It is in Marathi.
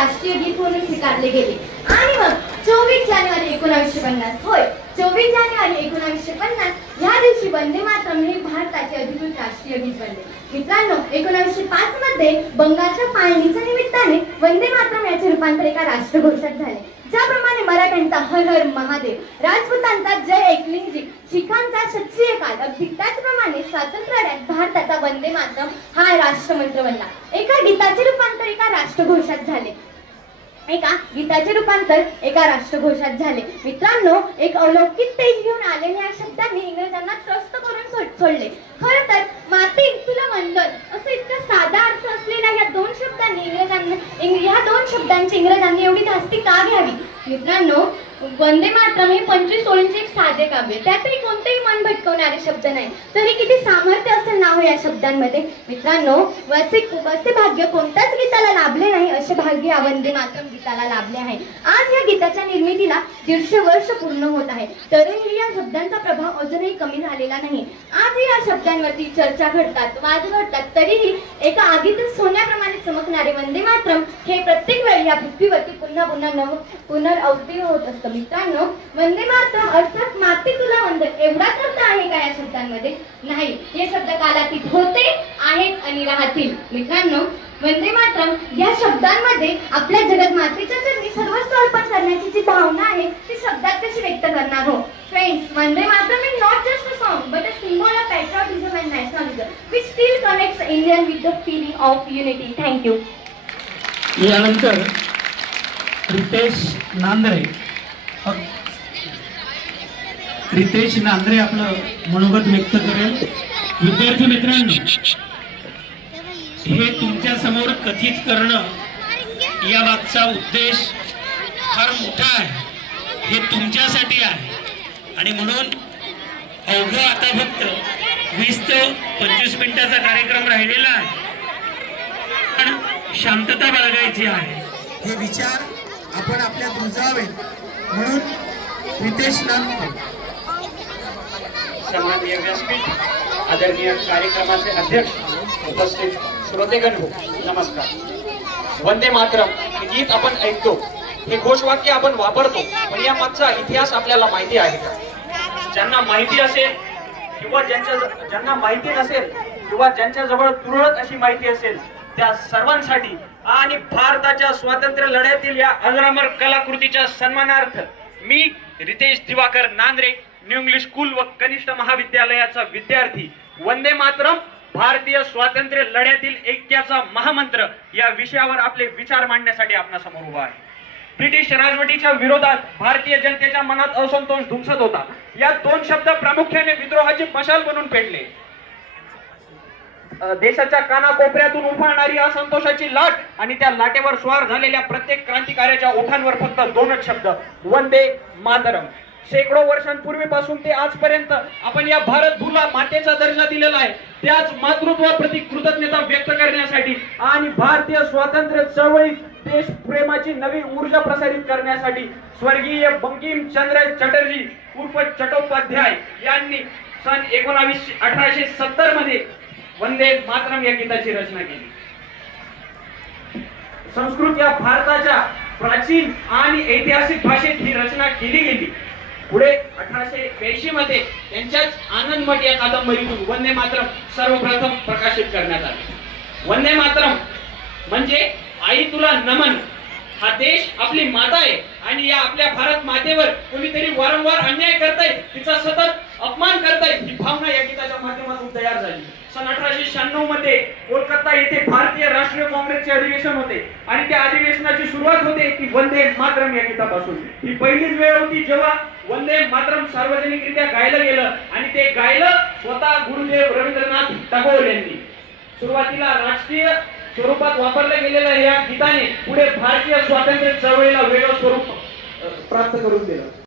राष्ट्रीय गीत म्हणून स्वीकारले गेले। आणि मग 24 जानेवारी 1950 होय 24 जानेवारी 1950 ह्या दिवशी वंदे मातरम हे भारताचे अधिकृत राष्ट्रीय गीत बनले। मित्रांनो 1905 मध्ये बंगालच्या फाळणीच्या निमित्ताने वंदे मातरम याचे रूपांतर एका राष्ट्रघोषात झाले। ज्याप्रमाणे मराठ्यांचा हर हर महादेव, राजपूतांचा जय एकलिंगजी, शिखांचा सत श्री अकाल, अगदी त्याचप्रमाणे स्वातंत्र्यात भारताचा वंदे मातरम हा राष्ट्रमंत्र बनला। एका गीताचे रूपांतर एका राष्ट्रघोषात झाले। मित्रांनो एक अलौकिक तेज घेऊन आलेल्या या शब्दांनी इंग्रजांना त्रस्त करून सोडले। खरं तर माते तुला वंदन असं इतका साधा अर्थ असलेल्या या दोन शब्दांची इंग्रजांनी एवढी धास्ती का घ्यावी? मित्रांनो वंदे मातरम हे 25 ओळींचे एक साधे काव्य, त्यातही कोणतेही मन भटकवणारे शब्द नाही, तरी किती सामर्थ्य असेल नाव या शब्दांमध्ये। मित्रांनो वसे भाग्य कोणत्याच गीताला लाभले नाही असे भाग्य या वंदे मातरम गीताला लाभले आहे। आज या गीताच्या निर्मितीला 150 वर्ष पूर्ण होत आहे, तरीही या शब्दांचा प्रभाव अजूनही कमी झालेला नाही। आजही या शब्दांवरती चर्चा घडतात, वाद घडतात, तरीही एका आगीतील सोन्याप्रमाणे चमकणारे वंदे मातरम हे प्रत्येक वेळी या पृथ्वीवरती पुन्हा पुनरावृत्ती होत असतं। मित्रांनो वंदे मातरम अर्थात माते तुला वंदन एवढाच अर्थ आहे का या शब्दांमध्ये? नाही, हे शब्द कालातीत होते, आहेत आणि राहतील। मित्रांनो वंदे मातरम या शब्दांमध्ये आपल्या जगत मातेच्या चरणी सर्वस्व अर्पण करण्याची जी भावना आहे ती शब्दात कशी व्यक्त करणार हो? Friends, Vande Mataram is not just a song but a symbol of patriotism and nationalism which still connects Indian with the feeling of unity. Thank you. यानंतर रितेश नांद्रे आपलं मनोगत व्यक्त करेल। विद्यार्थी मित्रांनो हे तुमच्या समोर कथित करणं या मागचा उद्देश फार मोठा आहे, हे तुमच्यासाठी आहे आणि म्हणून अवघं आता फक्त 20 ते 25 मिनिटाचा कार्यक्रम राहिलेला आहे, पण शांतता बाळगायची आहे। हे विचार आपण आपल्यात रुजवावे म्हणून रितेश नांद्रे। सन्माननीय व्यासपीठ, आदरणीय कार्यक्रमाचे अध्यक्ष, उपस्थित श्रोतेगण हो, नमस्कार। वंदे मातरम हे गीत आपण ऐकतो, हे घोषवाक्य आपण वापरतो, पण या मागचा इतिहास आपल्याला माहिती आहे का? ज्यांना माहिती असेल किंवा ज्यांना माहिती नसेल किंवा ज्यांच्या जवळ तुरळक अशी माहिती असेल त्या सर्वांसाठी आणि भारताच्या स्वातंत्र्य लढ्यातील या अजरामर कलाकृतीच्या सन्मानार्थ मी Ritesh Diwakar Nandre, new English school व कनिष्ठ महाविद्यालयाचा विद्यार्थी, वंदे मातरम भारतीय स्वातंत्र्य लढ्यातील ऐक्याचा महामंत्र या विषयावर आपले विचार मांडण्यासाठी आपणासमोर उभा आहे। ब्रिटिश राजवटीच्या विरोधात भारतीय जनतेच्या मनात असंतोष धुमसत होता। या दोन शब्द प्रामुख्याने विद्रोहाची मशाल बनून पेटले। देशाच्या कानाकोपऱ्यातून उफाळणारी असंतोषाची लाट आणि त्या लाटेवर स्वार झालेल्या प्रत्येक क्रांतिकार्याच्या ओठांवर फक्त दोनच शब्द, वंदे मातरम। शेकडो वर्षांपूर्वीपासून ते आजपर्यंत आपण या भारत भूला मातेचा दर्जा दिलेला आहे। त्याच मातृत्वाप्रती कृतज्ञता व्यक्त करण्यासाठी आणि भारतीय स्वातंत्र्य चळवळीत देशप्रेमाची नवी ऊर्जा प्रसारित करण्यासाठी स्वर्गीय बंकिमचंद्र चटर्जी उर्फ चट्टोपाध्याय यांनी सन 1870 मध्ये वंदे मातरम या गीताची रचना केली। संस्कृत या भारताच्या प्राचीन आणि ऐतिहासिक भाषेत ही रचना केली गेली। पुढे 1882 मध्ये त्यांच्याच आनंदमठ या कादंबरीतून वंदे मातरम सर्वप्रथम प्रकाशित करण्यात आले। वंदे मातरम म्हणजे आई तुला नमन, हा देश आपली माता आहे आणि या आपल्या भारत मातेवर कोणीतरी वारंवार अन्याय करताय, तिचा सतत अपमान करताय, ही भावना या गीताच्या माध्यमातून तयार झाली। सन 1896 मध्ये कोलकाता येथे भारतीय राष्ट्रीय काँग्रेसचे अधिवेशन होते आणि त्या अधिवेशनाची सुरुवात होते की वंदे मातरम या गीतापासून। ही पहिलीच वेळ होती जेव्हा वंदे मातरम सार्वजनिकरित्या गायलं गेलं आणि ते गायलं स्वतः गुरुदेव रवींद्रनाथ टागोर यांनी। सुरुवातीला राजकीय स्वरूपात वापरल्या गेलेल्या या गीताने पुढे भारतीय स्वातंत्र्य चळवळीला वेगळं स्वरूप प्राप्त करून दिलं।